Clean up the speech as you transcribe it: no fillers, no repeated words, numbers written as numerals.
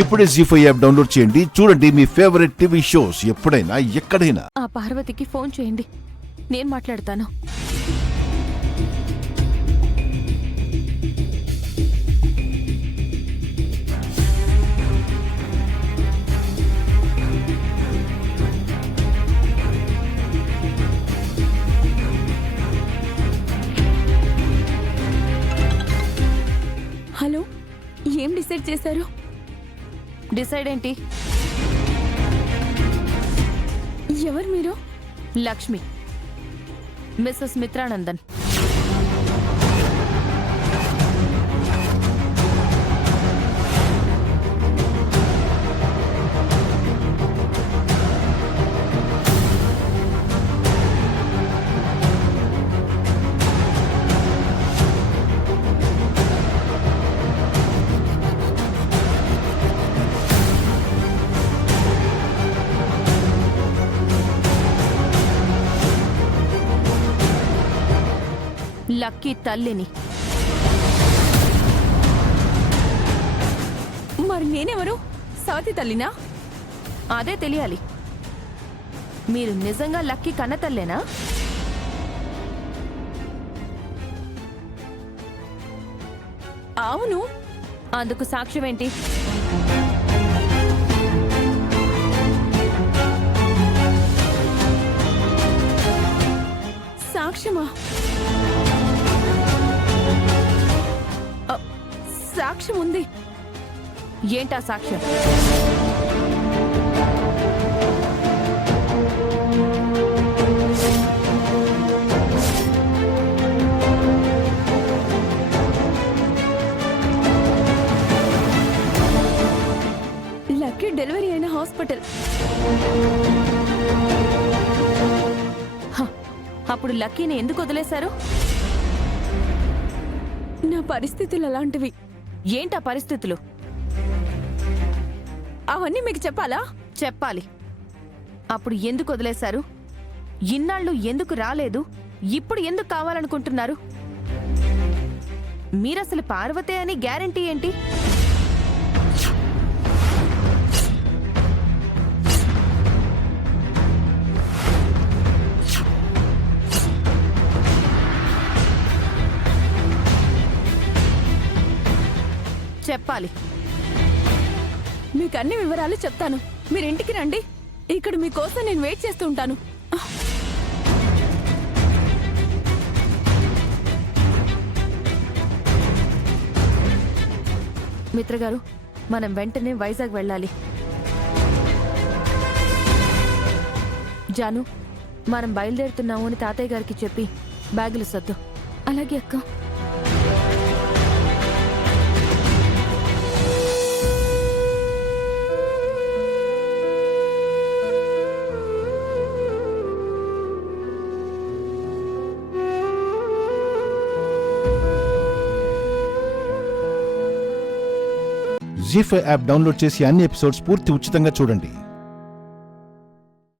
ఇప్పుడే జీ5 app download చేయండి. చూడండి మీ ఫేవరెట్ టీవీ షోస్ ఎప్పుడైనా ఎక్కడైనా. ఆ పార్వతికి ఫోన్ చేయండి, నేను మాట్లాడతాను. హలో, ఏం డిసైడ్ చేశారు? డిసైడ్ ఏంటి? ఎవరు మీరు? లక్ష్మి, మిస్సెస్ మిత్రానందన్. లక్కీ తల్లిని. మరి నేనెవరు? సవతి తల్లినా? అదే తెలియాలి. మీరు నిజంగా లక్కీ కన్న తల్లేనా? అవును. అందుకు సాక్ష్యం ఏంటి? సాక్ష్యమా? సాక్ష్యం ఉంది. ఏంటా సాక్ష్యం? లక్కీ డెలివరీ అయిన హాస్పిటల్. అప్పుడు లక్కీని ఎందుకు వదిలేశారు? నా పరిస్థితులు అలాంటివి. ఏంటా పరిస్థితులు? అవన్నీ మీకు చెప్పాలా? చెప్పాలి. అప్పుడు ఎందుకు వదిలేశారు? ఇన్నాళ్ళు ఎందుకు రాలేదు? ఇప్పుడు ఎందుకు కావాలనుకుంటున్నారు? మీరసలు పార్వతే అని గ్యారంటీ ఏంటి? చెప్పాలి. మీకు అన్ని వివరాలు చెప్తాను. మీరు ఇంటికి రండి. ఇక్కడ మీకోసం నేను వెయిట్ చేస్తూ ఉంటాను. మిత్రగారు, మనం వెంటనే వైజాగ్ వెళ్ళాలి. జాను, మనం బయలుదేరుతున్నాము అని తాతయ్య గారికి చెప్పి బ్యాగులు సర్దు. అలాగే అక్క. జీ5 యాప్ డౌన్లోడ్ చేసి అన్ని ఎపిసోడ్స్ పూర్తి ఉచితంగా చూడండి.